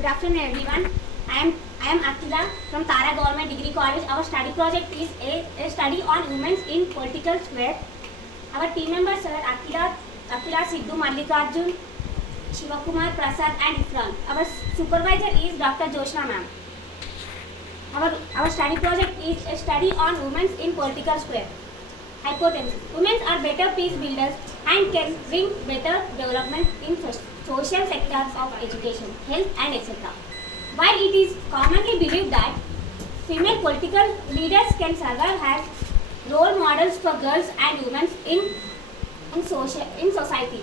Good afternoon, everyone. I am Akila from Tara Government Degree College. Our study project is a study on women in political sphere. Our team members are Akila Sidhu, Mallikarjun, Shivakumar, Prasad, and Ifran. Our supervisor is Dr. Joshna ma'am. Our study project is a study on women in political sphere. Hypothesis: women are better peace builders and can bring better development in social sectors of education, health, and etc. While it is commonly believed that female political leaders can serve as role models for girls and women in society,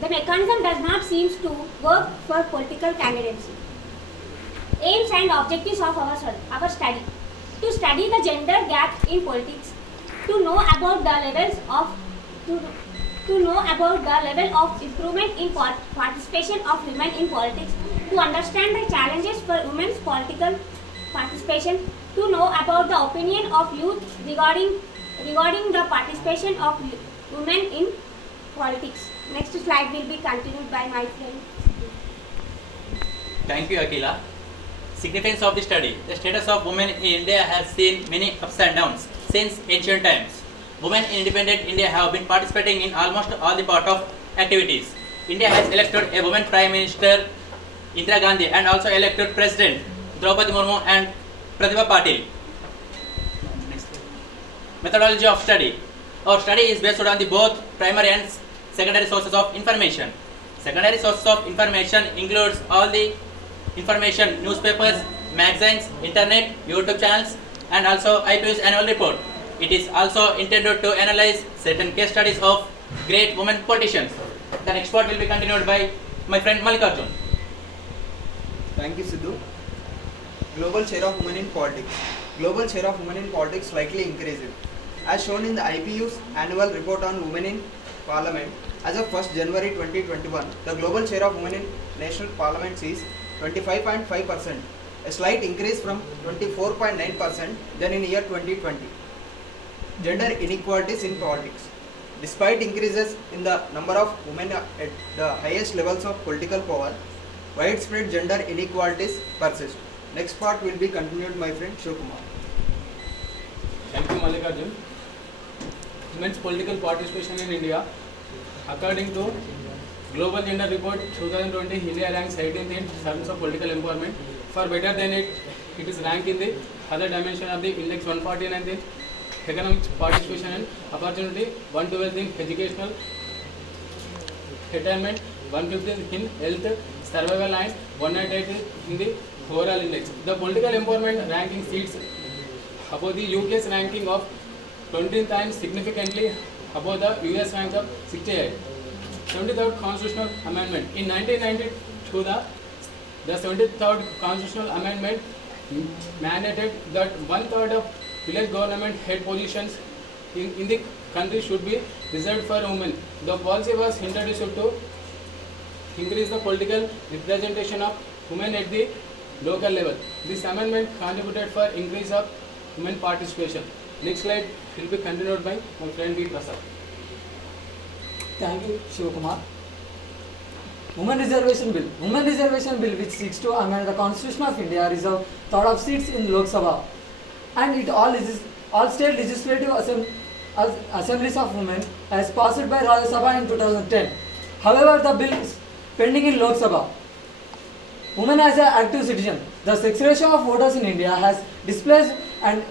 the mechanism does not seem to work for political candidacy. Aims and objectives of our study: to study the gender gap in politics, to know about the level of improvement in participation of women in politics, to understand the challenges for women's political participation, to know about the opinion of youth regarding the participation of women in politics. Next slide will be continued by my friend. Thank you, Akila. Significance of the study. The status of women in India has seen many ups and downs since ancient times. Women in independent India have been participating in almost all the part of activities. India has elected a woman Prime Minister, Indira Gandhi, and also elected President Draupadi Murmu and Pratibha Patil. Methodology of study. Our study is based on the both primary and secondary sources of information. Secondary sources of information includes all the information, newspapers, magazines, internet, YouTube channels, and also IPU's annual report. It is also intended to analyze certain case studies of great women politicians. The next part will be continued by my friend Mallikarjun. Thank you, Sidhu. Global share of women in politics. Global share of women in politics slightly increasing. As shown in the IPU's annual report on women in parliament, as of 1st January 2021, the global share of women in national parliaments is 25.5%, a slight increase from 24.9% than in year 2020. Gender inequalities in politics. Despite increases in the number of women at the highest levels of political power, widespread gender inequalities persist. Next part will be continued by my friend Shivakumar. Thank you, Mallikarjun. Women's political participation in India. According to Global Gender Report 2020, India ranks 18th in terms of political empowerment. For better than it is ranked in the other dimension of the index 149 in economic participation and opportunity, 112th in educational attainment, 150th in health, survival, and 198th in the overall index. The political empowerment ranking seats above the UK's ranking of 20 times, significantly above the US rank of 68. 73rd Constitutional Amendment. In 1992, the 73rd Constitutional Amendment mandated that 1/3 of village government head positions in the country should be reserved for women. The policy was introduced to increase the political representation of women at the local level. This amendment contributed for increase of women participation. Next slide will be continued by my friend V. Prasad. Thank you, Shivakumar. Women Reservation Bill. Women Reservation Bill, which seeks to amend the Constitution of India, reserve third of seats in Lok Sabha, and it all state legislative assemblies of women, as passed by Rajya Sabha in 2010. However, the bill is pending in Lok Sabha. Women as an active citizen. The sex ratio of voters in India has displayed an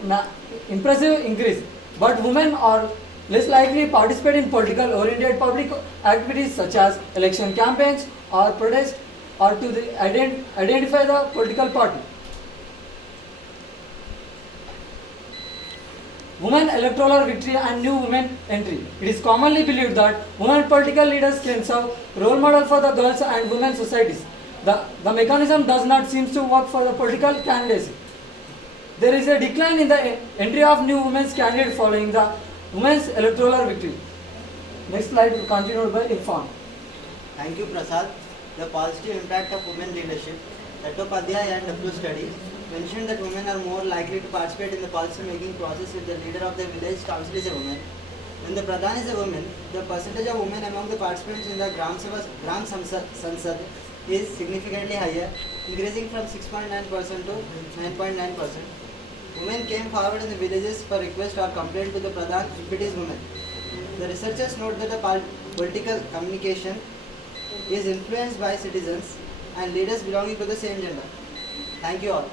impressive increase, but women are less likely to participate in political oriented public activities such as election campaigns or protest or to identify the political party. Women electoral victory and new women entry. It is commonly believed that women political leaders can serve role model for the girls and women societies. The mechanism does not seem to work for the political candidacy. There is a decline in the entry of new women's candidates following the women's electoral victory. Next slide will continue by Irfan. Thank you, Prasad. The positive impact of women leadership. Chattopadhyay and W studies mentioned that women are more likely to participate in the policy making process if the leader of the village council is a woman. When the Pradhan is a woman, the percentage of women among the participants in the Gram Sansad is significantly higher increasing from 6.9% to 9.9%. Women came forward in the villages for request or complaint to the Pradhan if it is women. The researchers note that the political communication is influenced by citizens and leaders belonging to the same gender. Thank you all.